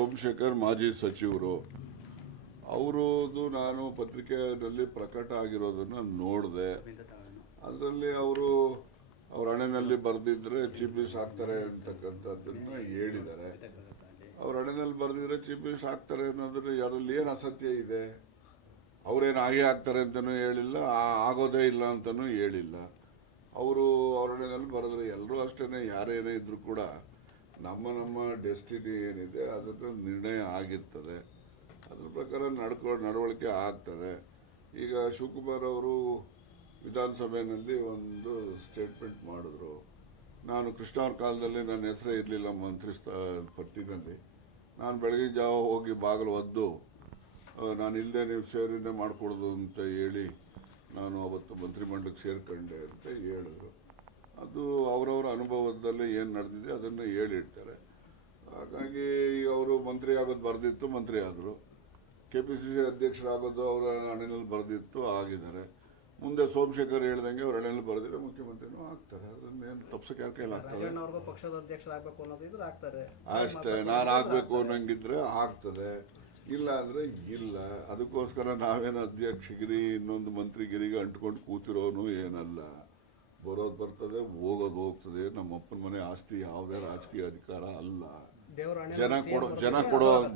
ಸೋಮಶೇಖರ್ ಮಾಜಿ ಸಚಿವರು, ಅವರದು ನಾನು ಪತ್ರಿಕೆಯಲ್ಲಿ ಪ್ರಕಟ ಆಗಿರೋದನ್ನ ನೋಡಿದೆ. ಅದರಲ್ಲಿ ಅವರು ಅವ್ರ ಹಣೆಯಲ್ಲಿ ಬರೆದಿದ್ರೆ ಚೀಫ್ ಮಿನಿಸ್ಟರ್ ಆಗ್ತಾರೆ ಅಂತಕ್ಕಂಥದ್ದನ್ನ ಹೇಳಿದ್ದಾರೆ. ಅವ್ರ ಹಣೆಯಲ್ಲಿ ಬರೆದಿದ್ರೆ ಚೀಫ್ ಮಿನಿಸ್ಟರ್ ಆಗ್ತಾರೆ ಅನ್ನೋದ್ರೆ ಯಾರಲ್ಲಿ ಏನು ಅಸತ್ಯ ಇದೆ? ಅವ್ರೇನು ಹಾಗೆ ಆಗ್ತಾರೆ ಅಂತನೂ ಹೇಳಿಲ್ಲ, ಆಗೋದೇ ಇಲ್ಲ ಅಂತನೂ ಹೇಳಿಲ್ಲ. ಅವರು ಅವ್ರ ಹಣೆಯಲ್ಲಿ ಬರೆದ್ರೆ ಎಲ್ಲರೂ ಅಷ್ಟೇನೆ, ಯಾರೇನೇ ಇದ್ರು ಕೂಡ ನಮ್ಮ ಡೆಸ್ಟಿನಿ ಏನಿದೆ ಅದರ ನಿರ್ಣಯ ಆಗಿರ್ತದೆ. ಅದ್ರ ಪ್ರಕಾರ ನಡವಳಿಕೆ ಆಗ್ತದೆ. ಈಗ ಶಿವಕುಮಾರ್ ಅವರು ವಿಧಾನಸಭೆಯಲ್ಲಿ ಒಂದು ಸ್ಟೇಟ್ಮೆಂಟ್ ಮಾಡಿದ್ರು, ನಾನು ಕೃಷ್ಣ ಅವ್ರ ಕಾಲದಲ್ಲಿ ನನ್ನ ಹೆಸರೇ ಇರಲಿಲ್ಲ ಮಂತ್ರಿ ಪಟ್ಟಿನಲ್ಲಿ, ನಾನು ಬೆಳಗಿನ ಜಾವ ಹೋಗಿ ಬಾಗಿಲು ಒದ್ದು ನಾನು ಇಲ್ಲದೆ ನೀವು ಸೇರಿನೇ ಮಾಡಿಕೊಡೋದು ಅಂತ ಹೇಳಿ ನಾನು ಅವತ್ತು ಮಂತ್ರಿಮಂಡಲಕ್ಕೆ ಸೇರ್ಕೊಂಡೆ ಅಂತ ಹೇಳಿದ್ರು. ಅದು ಅವರವರ ಅನುಭವದಲ್ಲಿ ಏನು ನಡೆದಿದೆ ಅದನ್ನು ಹೇಳಿರ್ತಾರೆ. ಹಾಗಾಗಿ ಅವರು ಮಂತ್ರಿ ಆಗೋದು ಬರೆದಿತ್ತು, ಮಂತ್ರಿ ಆದರು. KPCC ಅಧ್ಯಕ್ಷರಾಗೋದು ಅವರ ಹಣೆಯಲ್ಲಿ ಬರೆದಿತ್ತು, ಆಗಿದ್ದಾರೆ. ಮುಂದೆ ಸೋಮಶೇಖರ್ ಹೇಳ್ದಂಗೆ ಅವ್ರ ಹಣೆಯಲ್ಲಿ ಬರೆದಿದ್ರೆ ಮುಖ್ಯಮಂತ್ರಿನೂ ಆಗ್ತಾರೆ. ಅದನ್ನೇನು ತಪ್ಸಕ್ಕೆ ಯಾರ ಕೈಲಿ ಆಗ್ತದೆ? ಪಕ್ಷದ ಅಧ್ಯಕ್ಷರಾಗಬೇಕು ಅನ್ನೋದಿದ್ರೆ ಆಗ್ತಾರೆ ಅಷ್ಟೇ. ನಾನು ಆಗ್ಬೇಕು ಅನ್ನಂಗಿದ್ರೆ ಆಗ್ತದೆ, ಇಲ್ಲ ಅಂದ್ರೆ ಇಲ್ಲ. ಅದಕ್ಕೋಸ್ಕರ ನಾವೇನು ಅಧ್ಯಕ್ಷಗಿರಿ ಇನ್ನೊಂದು ಮಂತ್ರಿಗಿರಿಗೆ ಅಂಟ್ಕೊಂಡು ಕೂತಿರೋನು ಏನಲ್ಲ. ಬರೋದು ಬರ್ತದೆ, ಹೋಗೋದು ಹೋಗ್ತದೆ. ನಮ್ಮ ಅಪ್ಪನ ಮನೆ ಆಸ್ತಿ ಯಾವುದೇ ರಾಜಕೀಯ ಅಧಿಕಾರ ಅಲ್ಲ.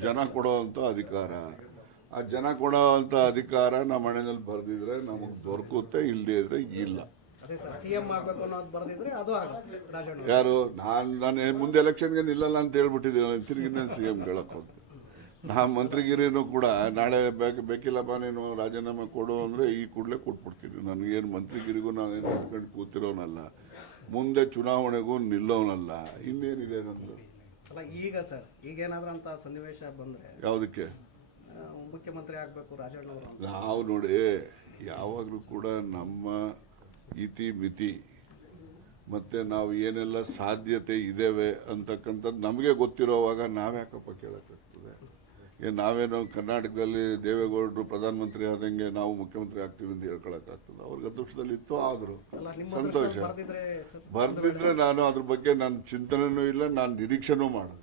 ಜನ ಕೊಡೋ ಅಂತ ಅಧಿಕಾರ. ಆ ಜನ ಕೊಡೋ ಅಂತ ಅಧಿಕಾರ ನಮ್ಮ ಹಣೆಯಲ್ಲಿ ಬರೆದಿದ್ರೆ ನಮಗೆ ದೊರಕುತ್ತೆ, ಇಲ್ಲದೆ ಇದ್ರೆ ಇಲ್ಲ. ಯಾರು ನಾನು ಮುಂದೆ ಎಲೆಕ್ಷನ್ಗೆ ನಿಲ್ಲಲ್ಲ ಅಂತ ಹೇಳ್ಬಿಟ್ಟಿದ್ದೀನಿ. ತಿರುಗಿ ನಾನು CM ಹೇಳಕ್ ಹೋಗ್ತೀನಿ. ನಾ ಮಂತ್ರಿಗಿರಿನೂ ಕೂಡ ನಾಳೆ ಬೇಕಿಲ್ಲಪ್ಪ ನೀನು ರಾಜೀನಾಮೆ ಕೊಡು ಅಂದ್ರೆ ಈ ಕೂಡಲೇ ಕೊಟ್ಬಿಡ್ತೀನಿ. ನನಗೇನು ಮಂತ್ರಿಗಿರಿಗೂ ನಾನೇನು ಅಂದ್ಕೊಂಡು ಕೂತಿರೋನಲ್ಲ, ಮುಂದೆ ಚುನಾವಣೆಗೂ ನಿಲ್ಲೋನಲ್ಲ. ಇನ್ನೇನಿದೆ ನಂದು? ಈಗ ಸರ್ ಈಗೇನಾದ್ರೂ ಅಂತ ಸನ್ನಿವೇಶ ಬಂದ್ರೆ ಯಾವುದಕ್ಕೆ ಮುಖ್ಯಮಂತ್ರಿ ಆಗ್ಬೇಕು ರಾಜಣ್ಣ ಅವರು? ನಾವು ನೋಡಿ, ಯಾವಾಗಲೂ ಕೂಡ ನಮ್ಮ ಇತಿ ಮಿತಿ ಮತ್ತೆ ನಾವು ಏನೆಲ್ಲ ಸಾಧ್ಯತೆ ಇದ್ದೇವೆ ಅಂತಕ್ಕಂಥದ್ದು ನಮಗೆ ಗೊತ್ತಿರೋವಾಗ ನಾವ್ಯಾಕಪ್ಪ ಕೇಳಕ್ಕಾಗ್ತದೆ? ನಾವೇನೋ ಕರ್ನಾಟಕದಲ್ಲಿ ದೇವೇಗೌಡರು ಪ್ರಧಾನಮಂತ್ರಿ ಆದಂಗೆ ನಾವು ಮುಖ್ಯಮಂತ್ರಿ ಆಗ್ತೀವಿ ಅಂತ ಹೇಳ್ಕೊಳಕ್ಕಾಗ್ತದೆ? ಅವ್ರಿಗೆ ಅದೃಷ್ಟದಲ್ಲಿ ಇತ್ತು, ಆದ್ರು ಸಂತೋಷ. ಬರ್ದಿದ್ರೆ ನಾನು ಅದ್ರ ಬಗ್ಗೆ ನನ್ನ ಚಿಂತನೆನೂ ಇಲ್ಲ, ನಾನು ನಿರೀಕ್ಷೆನೂ ಮಾಡೋದು.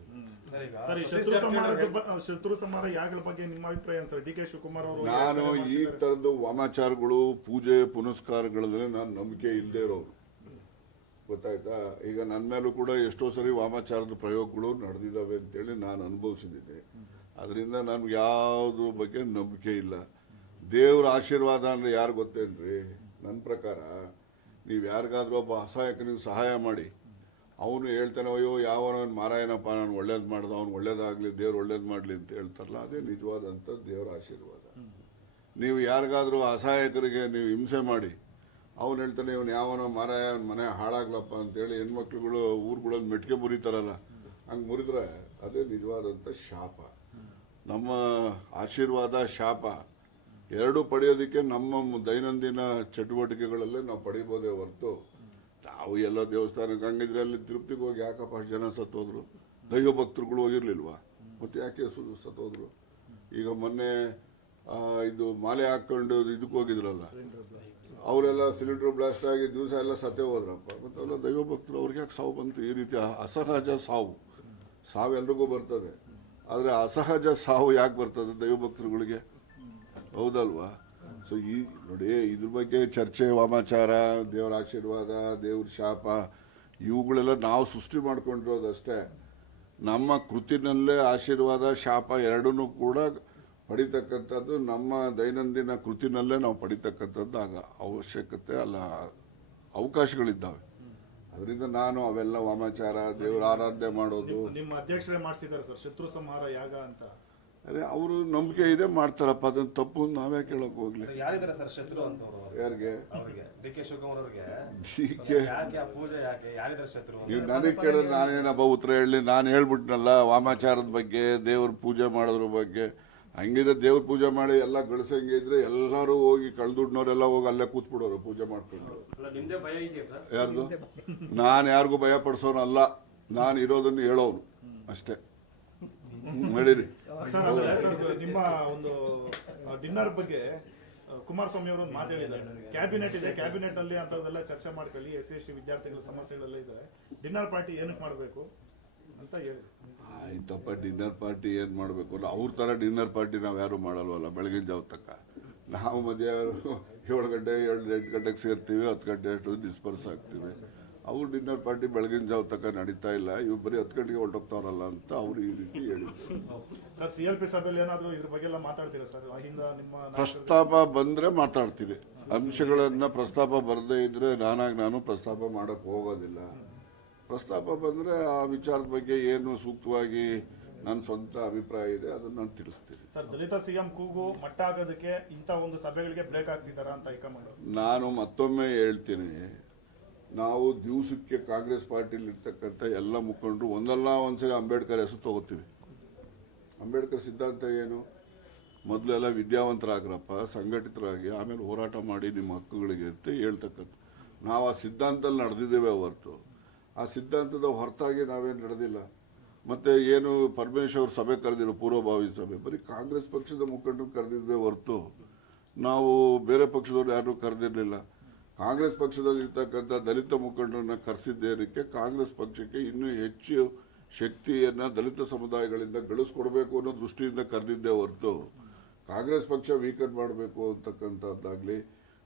ನಾನು ಈ ತರದ್ದು ವಾಮಾಚಾರಗಳು, ಪೂಜೆ ಪುನಸ್ಕಾರಗಳಲ್ಲಿ ನಾನು ನಂಬಿಕೆ ಇಲ್ಲದೆ ಇರೋರು, ಗೊತ್ತಾಯ್ತಾ? ಈಗ ನನ್ನ ಮೇಲೂ ಕೂಡ ಎಷ್ಟೋ ಸರಿ ವಾಮಾಚಾರದ ಪ್ರಯೋಗಗಳು ನಡೆದಿದ್ದಾವೆ ಅಂತೇಳಿ ನಾನು ಅನುಭವಿಸಿದ್ದೆ. ಅದರಿಂದ ನನ್ಗೆ ಯಾವುದ್ರ ಬಗ್ಗೆ ನಂಬಿಕೆ ಇಲ್ಲ. ದೇವ್ರ ಆಶೀರ್ವಾದ ಅಂದ್ರೆ ಯಾರು ಗೊತ್ತೇನ್ರಿ? ನನ್ನ ಪ್ರಕಾರ ನೀವು ಯಾರಿಗಾದ್ರೂ ಒಬ್ಬ ಅಸಹಾಯಕನಿಗೆ ಸಹಾಯ ಮಾಡಿ, ಅವನು ಹೇಳ್ತಾನೆ ಅಯ್ಯೋ ಯಾವನೋ ಮಾರಾಯನಪ್ಪ ನಾನು ಒಳ್ಳೇದು ಮಾಡ್ದ, ಅವ್ನು ಒಳ್ಳೇದಾಗ್ಲಿ, ದೇವ್ರು ಒಳ್ಳೇದು ಮಾಡಲಿ ಅಂತ ಹೇಳ್ತಾರಲ್ಲ, ಅದೇ ನಿಜವಾದಂಥ ದೇವರ ಆಶೀರ್ವಾದ. ನೀವು ಯಾರಿಗಾದ್ರೂ ಅಸಹಾಯಕರಿಗೆ ನೀವು ಹಿಂಸೆ ಮಾಡಿ, ಅವನು ಹೇಳ್ತಾನೆ ಇವನು ಯಾವನೋ ಮಾರಾಯ ಮನೆ ಹಾಳಾಗ್ಲಪ್ಪ ಅಂತೇಳಿ ಹೆಣ್ಮಕ್ಳುಗಳು ಊರುಗಳಲ್ಲಿ ಮೆಟ್ಗೆ ಮುರಿತಾರಲ್ಲ, ಹಂಗೆ ಮುರಿದ್ರೆ ಅದೇ ನಿಜವಾದಂಥ ಶಾಪ. ನಮ್ಮ ಆಶೀರ್ವಾದ ಶಾಪ ಎರಡೂ ಪಡೆಯೋದಕ್ಕೆ ನಮ್ಮ ದೈನಂದಿನ ಚಟುವಟಿಕೆಗಳಲ್ಲೇ ನಾವು ಪಡಿಬೋದೇ ಹೊರತು ನಾವು ಎಲ್ಲ ದೇವಸ್ಥಾನಕ್ಕೆ ಹಂಗಿದ್ರೆ ಅಲ್ಲಿ ತಿರುಪತಿಗೆ ಹೋಗಿ ಯಾಕಪ್ಪ ಅಷ್ಟು ಜನ ಸತ್ತೋದ್ರು? ದೈವ ಭಕ್ತರುಗಳು ಹೋಗಿರ್ಲಿಲ್ವಾ? ಮತ್ತೆ ಯಾಕೆ ಸತ್ತೋದ್ರು? ಈಗ ಮೊನ್ನೆ ಇದು ಮಾಲೆ ಹಾಕೊಂಡು ಇದಕ್ಕೆ ಹೋಗಿದ್ರಲ್ಲ, ಅವರೆಲ್ಲ ಸಿಲಿಂಡರ್ ಬ್ಲಾಸ್ಟ್ ಆಗಿ ದಿವಸ ಎಲ್ಲ ಸತ್ತೇ ಹೋದ್ರಪ್ಪ. ಮತ್ತೆಲ್ಲ ದೈವ ಭಕ್ತರು ಅವ್ರಿಗೆ ಯಾಕೆ ಸಾವು ಬಂತು? ಈ ರೀತಿ ಅಸಹಜ ಸಾವು ಎಲ್ರಿಗೂ ಬರ್ತದೆ, ಆದರೆ ಅಸಹಜ ಸಾವು ಯಾಕೆ ಬರ್ತದೆ ದೈವ ಭಕ್ತರುಗಳಿಗೆ? ಹೌದಲ್ವಾ? ಸೊ ಈ ನೋಡಿ, ಇದ್ರ ಬಗ್ಗೆ ಚರ್ಚೆ, ವಾಮಾಚಾರ, ದೇವರ ಆಶೀರ್ವಾದ, ದೇವ್ರ ಶಾಪ, ಇವುಗಳೆಲ್ಲ ನಾವು ಸೃಷ್ಟಿ ಮಾಡ್ಕೊಂಡಿರೋದಷ್ಟೇ. ನಮ್ಮ ಕೃತಿನಲ್ಲೇ ಆಶೀರ್ವಾದ ಶಾಪ ಎರಡನ್ನೂ ಕೂಡ ಪಡಿತಕ್ಕಂಥದ್ದು ನಮ್ಮ ದೈನಂದಿನ ಕೃತಿನಲ್ಲೇ ನಾವು ಪಡಿತಕ್ಕಂಥದ್ದು ಅವಶ್ಯಕತೆ ಅಲ್ಲ, ಅವಕಾಶಗಳಿದ್ದಾವೆ. ಅದರಿಂದ ನಾನು ಅವೆಲ್ಲ ವಾಮಾಚಾರ, ದೇವರ ಆರಾಧನೆ ಮಾಡೋದು. ನಿಮ್ಮ ಅಧ್ಯಕ್ಷರೇ ಮಾಡಿಸಿದ್ದಾರೆ ಸರ್ ಶತ್ರು ಸಂಹಾರ ಯಾಗ ಅಂತ. ಅರೆ ಅವರು ನಂಬಿಕೆ ಇದೆ, ಮಾಡ್ತಾರಪ್ಪ, ಅದನ್ನ ತಪ್ಪು ನಾವೇ ಕೇಳಕ್ ಹೋಗ್ಲಿ. ಯಾರಿದ್ದಾರೆ ಸರ್ ಶತ್ರು ಅಂತ? ಯಾರಿಗೆ? DK ಶಿವಕುಮಾರ್ ಅವ್ರಿಗೆ. ನೀವು ನನಗೆ ಕೇಳಿದ್ರೆ ನಾನೇನಪ್ಪ ಉತ್ತರ ಹೇಳಿ? ನಾನು ಹೇಳ್ಬಿಟ್ನಲ್ಲ ವಾಮಾಚಾರದ ಬಗ್ಗೆ, ದೇವ್ರ ಪೂಜೆ ಮಾಡೋದ್ರ ಬಗ್ಗೆ. ಹಂಗಿದ್ರೆ ದೇವ್ರ ಪೂಜೆ ಮಾಡಿ ಎಲ್ಲ ಗಳಿಸಂಗೆ ಇದ್ರೆ ಎಲ್ಲರೂ ಹೋಗಿ ಕಳ್ದುಡ್ನವರೆಲ್ಲ ಹೋಗಿ ಅಲ್ಲೇ ಕೂತ್ಬಿಡೋರು ಪೂಜೆ ಮಾಡ್ಕೊಂಡು. ಯಾರ್ದು? ನಾನು ಯಾರಿಗೂ ಭಯ ಪಡಿಸೋನಲ್ಲ, ನಾನು ಇರೋದನ್ನು ಹೇಳೋನು ಅಷ್ಟೇ. ನಡೀರಿ. ನಿಮ್ಮ ಒಂದು ಡಿನ್ನರ್ ಬಗ್ಗೆ ಕುಮಾರಸ್ವಾಮಿ ಅವರು ಒಂದು ಮಾತು ಹೇಳಿದ್ದಾರೆ. ಕ್ಯಾಬಿನೆಟ್ ಇದೆ, ಕ್ಯಾಬಿನೆಟ್ ಅಲ್ಲಿ ಅಂತದೆಲ್ಲ ಚರ್ಚೆ ಮಾಡ್ಕೊಳ್ಳಿ, SC ವಿದ್ಯಾರ್ಥಿಗಳ ಸಮಸ್ಯೆಗಳೆಲ್ಲ ಇದೆ, ಡಿನ್ನರ್ ಪಾರ್ಟಿ ಏನಕ್ಕೆ ಮಾಡಬೇಕು ಅಂತ ಹೇಳಿ. ಆಯ್ತಪ್ಪ, ಡಿನ್ನರ್ ಪಾರ್ಟಿ ಏನು ಮಾಡಬೇಕು ಅಲ್ಲ, ಅವ್ರ ಥರ ಡಿನ್ನರ್ ಪಾರ್ಟಿ ನಾವು ಯಾರು ಮಾಡಲ್ವಲ್ಲ ಬೆಳಗಿನ ಜಾವ ತಕ್ಕ. ನಾವು ಮಧ್ಯ 7 ಗಂಟೆ 8 ಗಂಟೆಗೆ ಸೇರ್ತೀವಿ, 10 ಗಂಟೆ ಅಷ್ಟು ಡಿಸ್ಪರ್ಸ್ ಆಗ್ತೀವಿ. ಅವ್ರು ಡಿನ್ನರ್ ಪಾರ್ಟಿ ಬೆಳಗಿನ ಜಾವ ತಕ್ಕ ನಡೀತಾ ಇಲ್ಲ, ಇವ್ರು ಬರೀ 10 ಗಂಟೆಗೆ ಹೊರಟೋಗ್ತಾರಲ್ಲ ಅಂತ ಅವ್ರು ಈ ರೀತಿ ಹೇಳಿದ್ರು. ಸರ್ CLP ಸಭೆಯಲ್ಲಿ ಏನಾದ್ರು ಇದ್ರ ಬಗ್ಗೆ ಎಲ್ಲ ಮಾತಾಡ್ತೀರಾ ಸರ್? ಹಿಂದ ನಿಮ್ಮ ಪ್ರಸ್ತಾಪ ಬಂದ್ರೆ ಮಾತಾಡ್ತೀನಿ. ಅಂಶಗಳನ್ನ ಪ್ರಸ್ತಾಪ ಬರದೇ ಇದ್ರೆ ನಾನು ಪ್ರಸ್ತಾಪ ಮಾಡಕ್ ಹೋಗೋದಿಲ್ಲ. ಪ್ರಸ್ತಾಪ ಬಂದ್ರೆ ಆ ವಿಚಾರದ ಬಗ್ಗೆ ಏನು ಸೂಕ್ತವಾಗಿ ನನ್ನ ಸ್ವಂತ ಅಭಿಪ್ರಾಯ ಇದೆ ಅದನ್ನ ನಾನು ತಿಳಿಸ್ತೀನಿ. ಸರ್, ದಲಿತ CM ಕೂಗು ಮಟ್ಟ ಆಗೋದಕ್ಕೆ ಇಂಥ ಒಂದು ಸಭೆಗಳಿಗೆ ಬ್ರೇಕ್ ಆಗ್ತಿದ್ದಾರ ಅಂತ ಹೈಕಮಾಂಡ್? ನಾನು ಮತ್ತೊಮ್ಮೆ ಹೇಳ್ತೀನಿ, ನಾವು ದಿವಸಕ್ಕೆ ಕಾಂಗ್ರೆಸ್ ಪಾರ್ಟಿಲಿ ಇರ್ತಕ್ಕಂಥ ಎಲ್ಲ ಮುಖಂಡರು ಒಂದಲ್ಲ ಒಂದ್ಸರಿ ಅಂಬೇಡ್ಕರ್ ಹೆಸರು ತಗೋತೀವಿ. ಅಂಬೇಡ್ಕರ್ ಸಿದ್ಧಾಂತ ಏನು? ಮೊದಲೆಲ್ಲ ವಿದ್ಯಾವಂತರಾಗ್ರಪ್ಪ, ಸಂಘಟಿತರಾಗಿ, ಆಮೇಲೆ ಹೋರಾಟ ಮಾಡಿ ನಿಮ್ಮ ಹಕ್ಕುಗಳಿಗೆ ಅಂತ ಹೇಳ್ತಕ್ಕಂಥ. ನಾವು ಆ ಸಿದ್ಧಾಂತದಲ್ಲಿ ನಡೆದಿದ್ದೇವೆ ಹೊರತು ಆ ಸಿದ್ಧಾಂತದ ಹೊರತಾಗಿ ನಾವೇನು ನಡೆದಿಲ್ಲ. ಮತ್ತೆ ಏನು ಪರಮೇಶ್ವರ್ ಸಭೆ ಕರೆದಿರೋ ಪೂರ್ವಭಾವಿ ಸಭೆ ಬರೀ ಕಾಂಗ್ರೆಸ್ ಪಕ್ಷದ ಮುಖಂಡರು ಕರೆದಿದ್ದೇ ಹೊರತು ನಾವು ಬೇರೆ ಪಕ್ಷದವ್ರು ಯಾರು ಕರೆದಿರಲಿಲ್ಲ. ಕಾಂಗ್ರೆಸ್ ಪಕ್ಷದಲ್ಲಿ ಇರ್ತಕ್ಕಂಥ ದಲಿತ ಮುಖಂಡರನ್ನ ಕರೆಸಿದ್ದೇನಕ್ಕೆ, ಕಾಂಗ್ರೆಸ್ ಪಕ್ಷಕ್ಕೆ ಇನ್ನೂ ಹೆಚ್ಚು ಶಕ್ತಿಯನ್ನ ದಲಿತ ಸಮುದಾಯಗಳಿಂದ ಗಳಿಸ್ಕೊಡ್ಬೇಕು ಅನ್ನೋ ದೃಷ್ಟಿಯಿಂದ ಕರೆದಿದ್ದೇ ಹೊರತು ಕಾಂಗ್ರೆಸ್ ಪಕ್ಷ ವೀಕನ್ ಮಾಡಬೇಕು ಅಂತಕ್ಕಂಥದ್ದಾಗ್ಲಿ,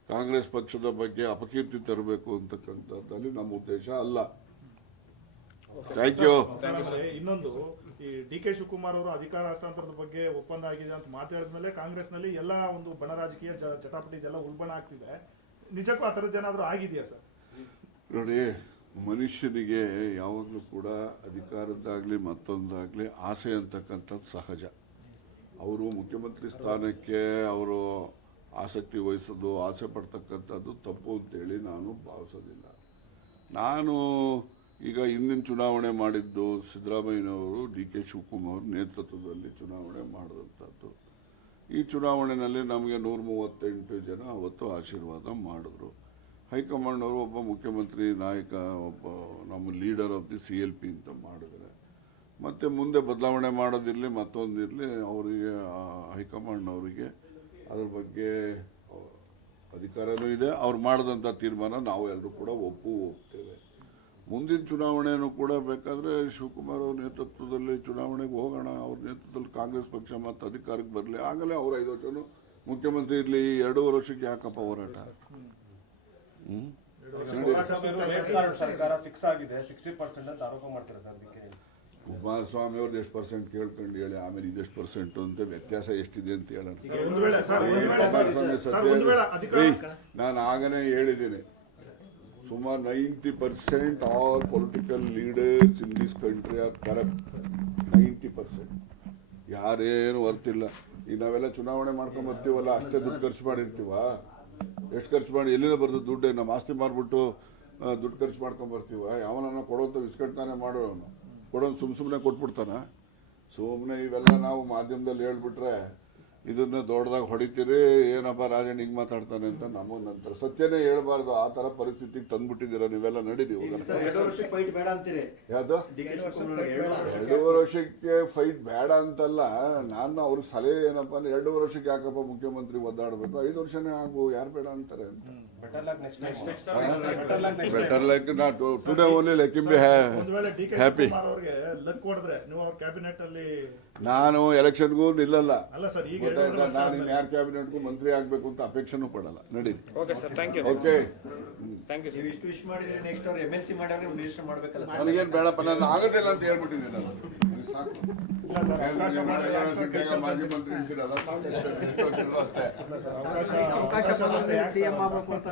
ಕಾಂಗ್ರೆಸ್ ಪಕ್ಷದ ಬಗ್ಗೆ ಅಪಕೀರ್ತಿ ತರಬೇಕು ಅಂತಕ್ಕಂಥದ್ದಲ್ಲಿ ನಮ್ಮ ಉದ್ದೇಶ ಅಲ್ಲ. Thank you. ಇನ್ನೊಂದು, ಈ DK ಶಿವಕುಮಾರ್ ಅವರು ಅಧಿಕಾರ ಹಸ್ತಾಂತರದ ಬಗ್ಗೆ ಒಪ್ಪಂದ ಆಗಿದೆ ಅಂತ ಮಾತಾಡಿದ್ಮೇಲೆ ಕಾಂಗ್ರೆಸ್ನಲ್ಲಿ ಎಲ್ಲ ಒಂದು ಬಣ ರಾಜಕೀಯ ಚಟಾಪಟಿ ಇದೆಲ್ಲ ಉಲ್ಬಣ ಆಗ್ತಿದೆ. ನಿಜಕ್ಕೂ ಆ ಥರದ್ದು ಏನಾದರೂ ಆಗಿದೆಯಾ ಸರ್? ನೋಡಿ, ಮನುಷ್ಯನಿಗೆ ಯಾವಾಗಲೂ ಕೂಡ ಅಧಿಕಾರದ್ದಾಗಲಿ ಮತ್ತೊಂದಾಗಲಿ ಆಸೆ ಅಂತಕ್ಕಂಥದ್ದು ಸಹಜ. ಅವರು ಮುಖ್ಯಮಂತ್ರಿ ಸ್ಥಾನಕ್ಕೆ ಅವರು ಆಸಕ್ತಿ ವಹಿಸೋದು, ಆಸೆ ಪಡ್ತಕ್ಕಂಥದ್ದು ತಪ್ಪು ಅಂತೇಳಿ ನಾನು ಭಾವಿಸೋದಿಲ್ಲ. ನಾನು ಈಗ ಹಿಂದಿನ ಚುನಾವಣೆ ಮಾಡಿದ್ದು ಸಿದ್ದರಾಮಯ್ಯನವರು DK ಶಿವಕುಮಾರ್ ನೇತೃತ್ವದಲ್ಲಿ ಚುನಾವಣೆ ಮಾಡಿದಂಥದ್ದು. ಈ ಚುನಾವಣೆಯಲ್ಲಿ ನಮಗೆ 138 ಜನ ಅವತ್ತು ಆಶೀರ್ವಾದ ಮಾಡಿದ್ರು. ಹೈಕಮಾಂಡ್ ಅವರು ಒಬ್ಬ ಮುಖ್ಯಮಂತ್ರಿ ನಾಯಕ, ಒಬ್ಬ ನಮ್ಮ ಲೀಡರ್ ಆಫ್ ದಿ CLP ಅಂತ ಮಾಡಿದ್ರೆ, ಮತ್ತೆ ಮುಂದೆ ಬದಲಾವಣೆ ಮಾಡೋದಿರಲಿ ಮತ್ತೊಂದಿರಲಿ, ಅವರಿಗೆ ಹೈಕಮಾಂಡ್ನವರಿಗೆ ಅದ್ರ ಬಗ್ಗೆ ಅಧಿಕಾರನೂ ಇದೆ. ಅವ್ರು ಮಾಡಿದಂಥ ತೀರ್ಮಾನ ನಾವು ಎಲ್ಲರೂ ಕೂಡ ಹೋಗ್ತೇವೆ. ಮುಂದಿನ ಚುನಾವಣೆಯೂ ಕೂಡ ಬೇಕಾದರೆ ಶಿವಕುಮಾರ್ ಅವ್ರ ನೇತೃತ್ವದಲ್ಲಿ ಚುನಾವಣೆಗೆ ಹೋಗೋಣ. ಅವ್ರ ನೇತೃತ್ವದಲ್ಲಿ ಕಾಂಗ್ರೆಸ್ ಪಕ್ಷ ಮತ್ತೆ ಅಧಿಕಾರಕ್ಕೆ ಬರಲಿ, ಆಗಲೇ ಅವ್ರು 5 ವರ್ಷನೂ ಮುಖ್ಯಮಂತ್ರಿ ಇರಲಿ. 2 ವರ್ಷಕ್ಕೆ ಯಾಕಪ್ಪ ಹೋರಾಟ? ಸರ್ಕಾರ ಫಿಕ್ಸ್ ಆಗಿದೆ 60% ಅಂತ ಆರೋಪ ಮಾಡ್ತಾರೆ ಸರ್. ಅದಕ್ಕೆ ಕುಮಾರಸ್ವಾಮಿ ಅವ್ರದ್ದು ಎಷ್ಟು % ಕೇಳ್ಕೊಂಡು ಹೇಳಿ, ಆಮೇಲೆ ಇದೆಷ್ಟು % ಅಂತ ವ್ಯತ್ಯಾಸ ಎಷ್ಟಿದೆ ಅಂತ ಹೇಳೋಣ. ನಾನು ಆಗನೇ ಹೇಳಿದ್ದೀನಿ, ಸುಮಾರು 90% all political leaders in this country are corrupt. 90% ಯಾರೇನು ವರ್ತಿಲ್ಲ. ಈಗ ನಾವೆಲ್ಲ ಚುನಾವಣೆ ಮಾಡ್ಕೊಂಡ್ ಬರ್ತೀವಲ್ಲ, ಅಷ್ಟೇ ದುಡ್ಡು ಖರ್ಚು ಮಾಡಿರ್ತೀವ. ಎಷ್ಟು ಖರ್ಚು ಮಾಡಿ ಎಲ್ಲಿಂದ ಬರ್ತದೆ ದುಡ್ಡು? ನಮ್ಮ ಆಸ್ತಿ ಮಾರ್ಬಿಟ್ಟು ದುಡ್ಡು ಖರ್ಚು ಮಾಡ್ಕೊಂಡ್ ಬರ್ತೀವ? ಯಾವನನ್ನ ಕೊಡೋಂಥ ವಿಸ್ಕಟ್ತಾನೆ ಮಾಡೋನು, ಕೊಡೋನು ಸುಮ್ಮನೆ ಕೊಟ್ಬಿಡ್ತಾನ? ಸುಮ್ಮನೆ ಇವೆಲ್ಲ ನಾವು ಮಾಧ್ಯಮದಲ್ಲಿ ಹೇಳ್ಬಿಟ್ರೆ ಇದನ್ನ ದೊಡ್ಡದಾಗಿ ಹೊಡಿತೀರಿ, ಏನಪ್ಪ ರಾಜಣ್ಣ ಹಿಂಗ್ ಮಾತಾಡ್ತಾನೆ ಅಂತ ನಮ್ಮ ನಂತರ ಸತ್ಯನೇ ಹೇಳ್ಬಾರ್ದು. ಆ ತರ ಪರಿಸ್ಥಿತಿಗೆ ತಂದ್ಬಿಟ್ಟಿದ್ದೀರಾ ನೀವೆಲ್ಲ. ನಡೀರಿ ಯಾವ್ದು 2 ವರ್ಷಕ್ಕೆ ಫೈಟ್ ಬೇಡ ಅಂತಲ್ಲ. ನಾನು ಅವ್ರಿಗೆ ಸಲಹೆ ಏನಪ್ಪಾ ಅಂದ್ರೆ 2 ವರ್ಷಕ್ಕೆ ಯಾಕಪ್ಪ ಮುಖ್ಯಮಂತ್ರಿ ಒದ್ದಾಡಬೇಕು, 5 ವರ್ಷನೇ ಆಗು, ಯಾರು ಬೇಡ ಅಂತಾರೆ ಅಂತ. ಬೆಟರ್ ಲೈಕ್ ನಾ today only like him be happy. ನಾನು ಎಲೆಕ್ಷನ್ಗೂ ನಿಲ್ಲಲ್ಲ. ನಾನು ಇನ್ ಯಾರ ಕ್ಯಾಬಿನೆಟ್ಗೂ ಮಂತ್ರಿ ಆಗ್ಬೇಕು ಅಂತ ಅಪೇಕ್ಷೆನೂ ಪಡಲ್ಲ. ನಡೀರಿ. ಓಕೆ, ನನಗೇನು ಬೇಡಪ್ಪ, ನಾನು ಆಗೋದಿಲ್ಲ ಅಂತ ಹೇಳ್ಬಿಟ್ಟಿದ್ದೀನಿ. ನಾನು ಸಾಕು, ಮಾಜಿ ಮಂತ್ರಿ ಇರ್ತೀರಲ್ಲ, ಸಾಕು ಅಷ್ಟೇ. ಅವಕಾಶ CM ಆಗಬೇಕು ಅಂತ